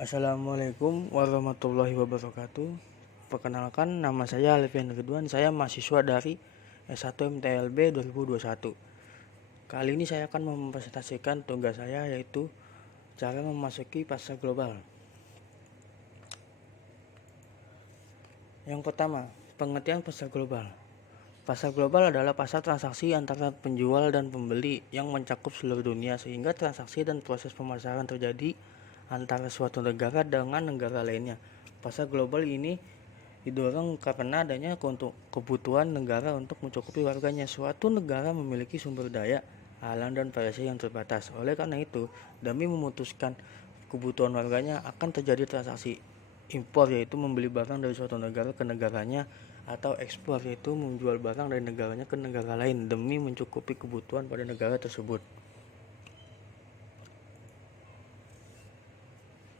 Assalamualaikum warahmatullahi wabarakatuh. Perkenalkan, nama saya Alfian Ridwan. Saya mahasiswa dari S1 MTLB 2021. Kali ini saya akan mempresentasikan tugas saya, yaitu cara memasuki pasar global. Yang pertama, pengertian pasar global. Pasar global adalah pasar transaksi antara penjual dan pembeli yang mencakup seluruh dunia, sehingga transaksi dan proses pemasaran terjadi antara suatu negara dengan negara lainnya. Pasar global ini didorong karena adanya kebutuhan negara untuk mencukupi warganya. Suatu negara memiliki sumber daya alam dan variasi yang terbatas. Oleh karena itu, demi memutuskan kebutuhan warganya, akan terjadi transaksi impor, yaitu membeli barang dari suatu negara ke negaranya, atau ekspor, yaitu menjual barang dari negaranya ke negara lain demi mencukupi kebutuhan pada negara tersebut.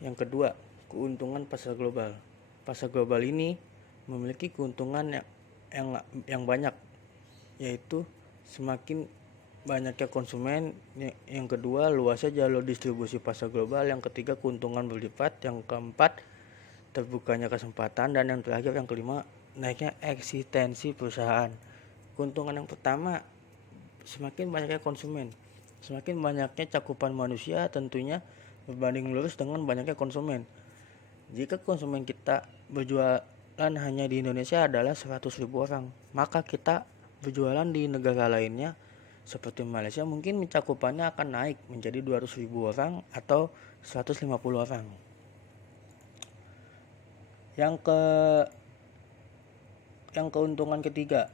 Yang kedua, keuntungan pasar global. Pasar global ini memiliki keuntungan yang banyak, yaitu semakin banyaknya konsumen. Yang kedua, luasnya jalur distribusi pasar global. Yang ketiga, keuntungan berlipat. Yang keempat, terbukanya kesempatan. Dan yang terakhir, yang kelima, naiknya eksistensi perusahaan. Keuntungan yang pertama, semakin banyaknya konsumen, semakin banyaknya cakupan manusia tentunya berbanding lurus dengan banyaknya konsumen. Jika konsumen kita berjualan hanya di Indonesia adalah 100.000 orang, maka kita berjualan di negara lainnya seperti Malaysia mungkin cakupannya akan naik menjadi 200.000 orang atau 150 orang. Yang keuntungan ketiga,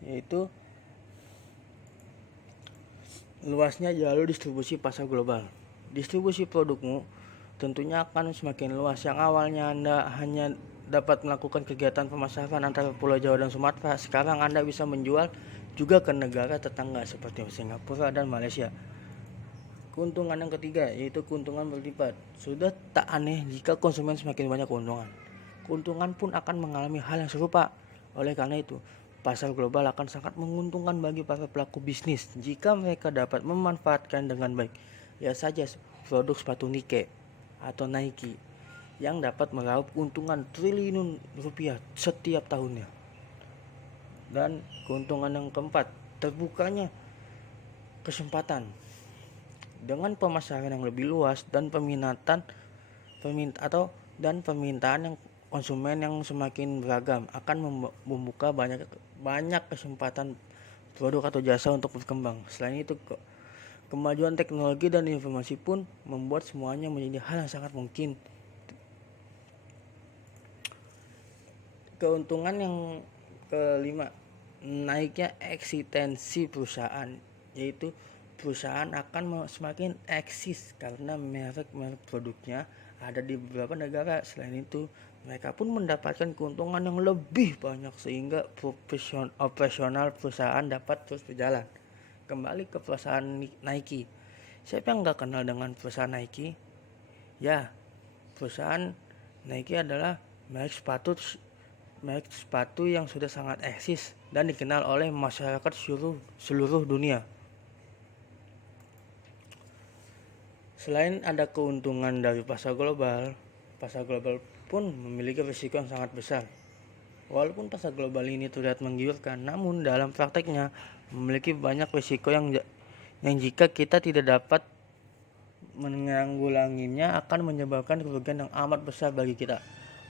yaitu luasnya jalur distribusi pasar global. Distribusi produkmu tentunya akan semakin luas. Yang awalnya Anda hanya dapat melakukan kegiatan pemasaran antara Pulau Jawa dan Sumatera, sekarang Anda bisa menjual juga ke negara tetangga seperti Singapura dan Malaysia. Keuntungan yang ketiga, yaitu keuntungan berlipat. Sudah tak aneh jika konsumen semakin banyak keuntungan, keuntungan pun akan mengalami hal yang serupa. Oleh karena itu, pasar global akan sangat menguntungkan bagi para pelaku bisnis jika mereka dapat memanfaatkan dengan baik. Ya saja produk sepatu Nike atau Nike yang dapat meraup keuntungan triliun rupiah setiap tahunnya. Dan keuntungan yang keempat, terbukanya kesempatan. Dengan pemasaran yang lebih luas dan permintaan yang konsumen yang semakin beragam, akan membuka banyak kesempatan produk atau jasa untuk berkembang. Selain itu, kemajuan teknologi dan informasi pun membuat semuanya menjadi hal yang sangat mungkin. Keuntungan yang kelima, naiknya eksistensi perusahaan, yaitu perusahaan akan semakin eksis karena merek-merek produknya ada di beberapa negara. Selain itu, mereka pun mendapatkan keuntungan yang lebih banyak sehingga operasional perusahaan dapat terus berjalan. Kembali ke perusahaan Nike. Siapa yang gak kenal dengan perusahaan Nike? Ya, perusahaan Nike adalah merek sepatu yang sudah sangat eksis dan dikenal oleh masyarakat seluruh dunia. Selain ada keuntungan dari pasar global pun memiliki risiko yang sangat besar. Walaupun pasar global ini terlihat menggiurkan, namun dalam prakteknya memiliki banyak risiko yang jika kita tidak dapat menanggulanginya akan menyebabkan kerugian yang amat besar bagi kita.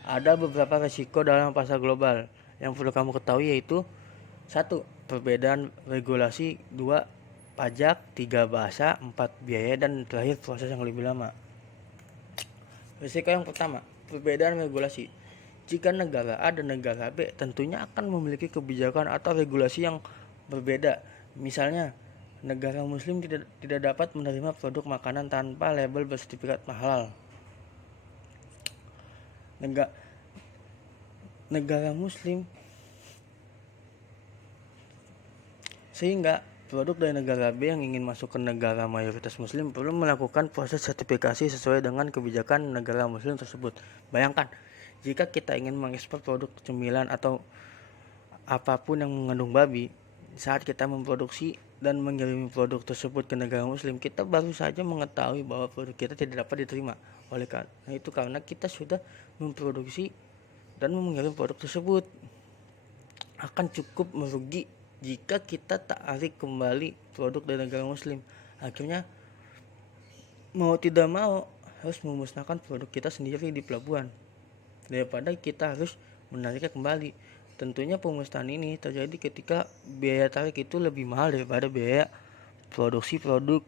Ada beberapa risiko dalam pasar global yang perlu kamu ketahui, yaitu 1. Perbedaan regulasi, 2. Pajak, 3. Bahasa, 4. Biaya, dan terakhir proses yang lebih lama. Risiko yang pertama, perbedaan regulasi. Jika negara A dan negara B tentunya akan memiliki kebijakan atau regulasi yang berbeda. Misalnya, negara muslim tidak dapat menerima produk makanan tanpa label bersertifikat halal. Negara muslim, sehingga produk dari negara B yang ingin masuk ke negara mayoritas muslim perlu melakukan proses sertifikasi sesuai dengan kebijakan negara muslim tersebut. Bayangkan, jika kita ingin mengekspor produk cemilan atau apapun yang mengandung babi, saat kita memproduksi dan mengirimi produk tersebut ke negara muslim, kita baru saja mengetahui bahwa produk kita tidak dapat diterima. Oleh karena itu, karena kita sudah memproduksi dan mengirim produk tersebut, akan cukup merugi jika kita tarik kembali produk dari negara muslim. Akhirnya mau tidak mau harus memusnahkan produk kita sendiri di pelabuhan daripada kita harus menariknya kembali. Tentunya pemusnahan ini terjadi ketika biaya tarik itu lebih mahal daripada biaya produksi produk.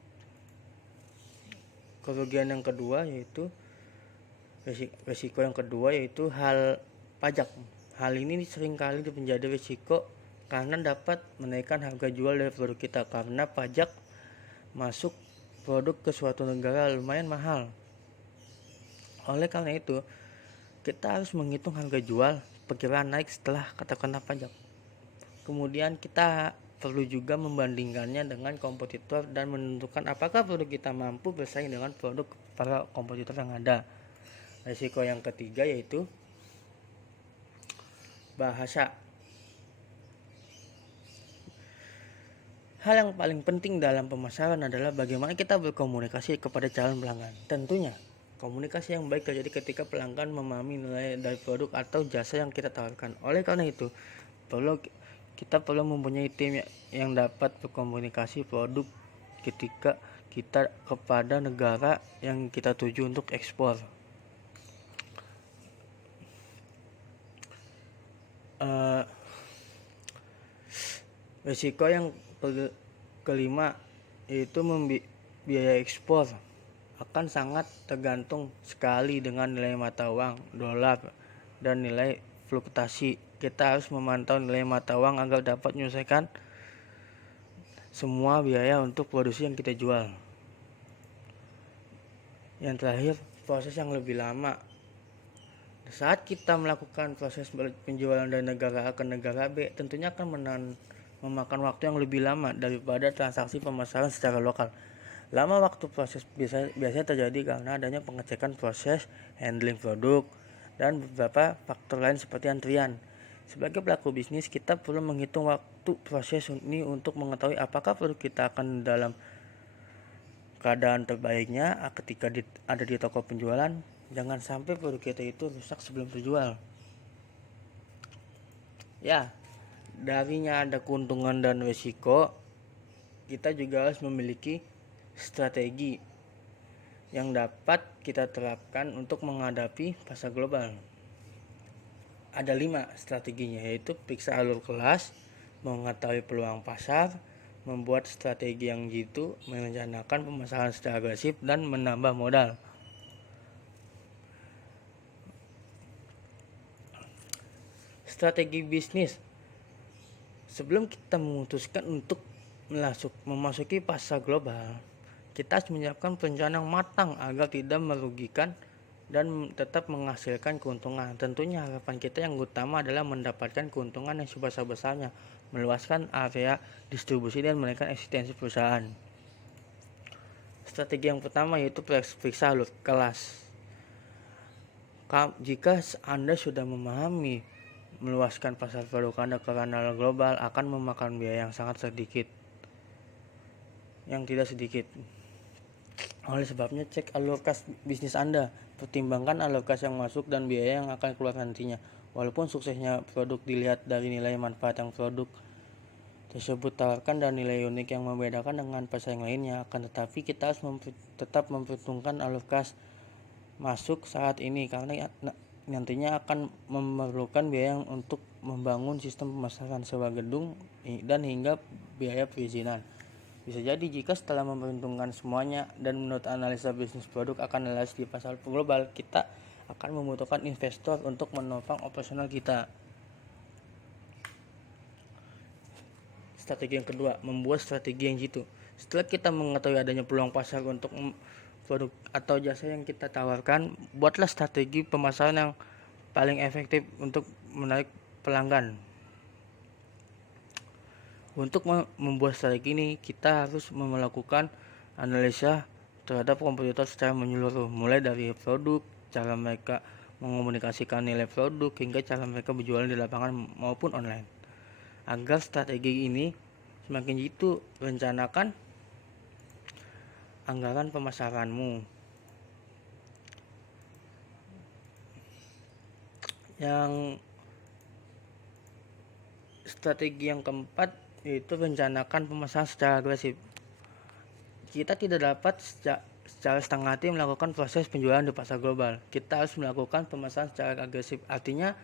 Kerugian yang kedua yaitu resiko yang kedua yaitu hal pajak. Hal ini seringkali menjadi resiko karena dapat menaikkan harga jual dari produk kita, karena pajak masuk produk ke suatu negara lumayan mahal. Oleh karena itu, kita harus menghitung harga jual perkiraan naik setelah kena pajak. Kemudian kita perlu juga membandingkannya dengan kompetitor dan menentukan apakah produk kita mampu bersaing dengan produk para kompetitor yang ada. Risiko yang ketiga yaitu bahasa. Hal yang paling penting dalam pemasaran adalah bagaimana kita berkomunikasi kepada calon pelanggan. Tentunya komunikasi yang baik terjadi ketika pelanggan memahami nilai dari produk atau jasa yang kita tawarkan. Oleh karena itu, kita perlu mempunyai tim yang dapat berkomunikasi produk ketika kita kepada negara yang kita tuju untuk ekspor. Risiko yang kelima yaitu biaya ekspor akan sangat tergantung sekali dengan nilai mata uang, dolar, dan nilai fluktuasi. Kita harus memantau nilai mata uang agar dapat menyelesaikan semua biaya untuk produksi yang kita jual. Yang terakhir, proses yang lebih lama. Saat kita melakukan proses penjualan dari negara A ke negara B, tentunya akan memakan waktu yang lebih lama daripada transaksi pemasaran secara lokal. Lama waktu proses biasanya terjadi karena adanya pengecekan proses, handling produk, dan beberapa faktor lain seperti antrian. Sebagai pelaku bisnis, kita perlu menghitung waktu proses ini untuk mengetahui apakah produk kita akan dalam keadaan terbaiknya ketika ada di toko penjualan. Jangan sampai produk kita itu rusak sebelum terjual. Ya, darinya ada keuntungan dan risiko, kita juga harus memiliki strategi yang dapat kita terapkan untuk menghadapi pasar global. Ada 5 strateginya, yaitu periksa alur kelas, mengetahui peluang pasar, membuat strategi yang jitu, merencanakan pemasaran secara agresif, dan menambah modal. Strategi bisnis. Sebelum kita memutuskan untuk memasuki pasar global, kita harus menyiapkan perencanaan yang matang agar tidak merugikan dan tetap menghasilkan keuntungan. Tentunya harapan kita yang utama adalah mendapatkan keuntungan yang sebesar-besarnya, meluaskan area distribusi dan menaikkan eksistensi perusahaan. Strategi yang pertama yaitu periksa alur kelas. Jika Anda sudah memahami meluaskan pasar produk Anda ke ranah global, akan memakan biaya yang sangat sedikit, yang tidak sedikit. Oleh sebabnya, cek alur kas bisnis Anda, pertimbangkan alur kas yang masuk dan biaya yang akan keluar nantinya. Walaupun suksesnya produk dilihat dari nilai manfaat yang produk tersebut tawarkan dan nilai unik yang membedakan dengan pesaing lainnya, akan tetapi kita harus tetap memperhitungkan alur kas masuk saat ini, karena nantinya akan memerlukan biaya untuk membangun sistem pemasaran sewa gedung dan hingga biaya perizinan. Bisa jadi jika setelah memperhitungkan semuanya dan menurut analisa bisnis produk akan realistis di pasar global, kita akan membutuhkan investor untuk menopang operasional kita. Strategi yang kedua, membuat strategi yang jitu. Setelah kita mengetahui adanya peluang pasar untuk produk atau jasa yang kita tawarkan, buatlah strategi pemasaran yang paling efektif untuk menarik pelanggan. Untuk membuat strategi ini, kita harus melakukan analisa terhadap kompetitor secara menyeluruh, mulai dari produk, cara mereka mengomunikasikan nilai produk, hingga cara mereka berjualan di lapangan maupun online. Agar strategi ini Semakin jitu, rencanakan anggaran pemasaranmu. Yang strategi yang keempat yaitu rencanakan pemasaran secara agresif. Kita tidak dapat secara setengah hati melakukan proses penjualan di pasar global. Kita harus melakukan pemasaran secara agresif. Artinya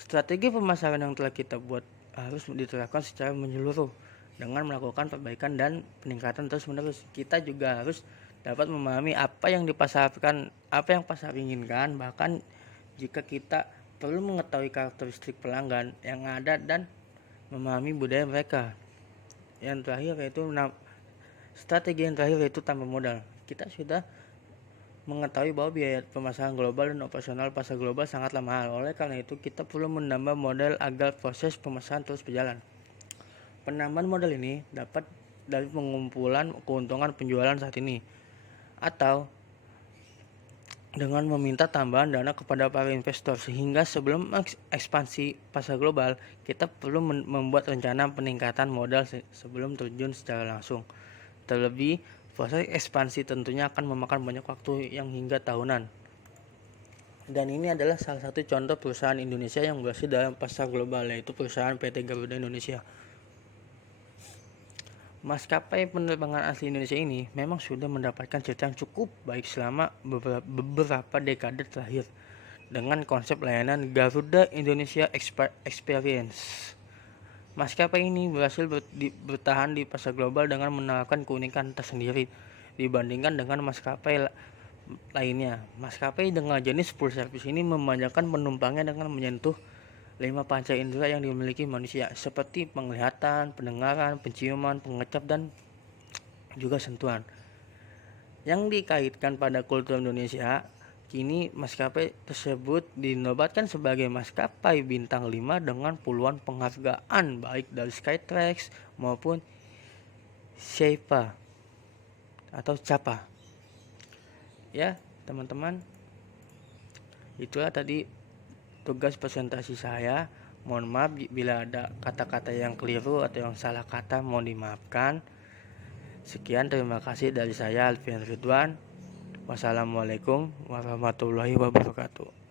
strategi pemasaran yang telah kita buat harus diterapkan secara menyeluruh dengan melakukan perbaikan dan peningkatan terus-menerus. Kita juga harus dapat memahami apa yang dipasarkan, apa yang pasar inginkan, bahkan jika kita perlu mengetahui karakteristik pelanggan yang ada dan memahami budaya mereka. Yang terakhir yaitu strategi yang terakhir yaitu tambah modal. Kita sudah mengetahui bahwa biaya pemasaran global dan operasional pasar global sangatlah mahal. Oleh karena itu, kita perlu menambah modal agar proses pemasaran terus berjalan. Penambahan modal ini dapat dari pengumpulan keuntungan penjualan saat ini, atau dengan meminta tambahan dana kepada para investor, sehingga sebelum ekspansi pasar global, kita perlu membuat rencana peningkatan modal sebelum terjun secara langsung. Terlebih, proses ekspansi tentunya akan memakan banyak waktu yang hingga tahunan. Dan ini adalah salah satu contoh perusahaan Indonesia yang berhasil dalam pasar global, yaitu perusahaan PT Garuda Indonesia. Maskapai penerbangan asli Indonesia ini memang sudah mendapatkan cerita yang cukup baik selama beberapa dekade terakhir dengan konsep layanan Garuda Indonesia Experience. Maskapai ini berhasil bertahan di pasar global dengan menawarkan keunikan tersendiri dibandingkan dengan maskapai lainnya. Maskapai dengan jenis full service ini memanjakan penumpangnya dengan menyentuh 5 panca indera yang dimiliki manusia, seperti penglihatan, pendengaran, penciuman, pengecap, dan juga sentuhan. Yang dikaitkan pada kultur Indonesia, kini maskapai tersebut dinobatkan sebagai maskapai bintang 5 dengan puluhan penghargaan baik dari Skytrax maupun CAPA atau CAPA. Ya, teman-teman, itulah tadi tugas presentasi saya. Mohon maaf bila ada kata-kata yang keliru atau yang salah kata, mohon dimaafkan. Sekian, terima kasih dari saya Alfian Ridwan. Wassalamualaikum warahmatullahi wabarakatuh.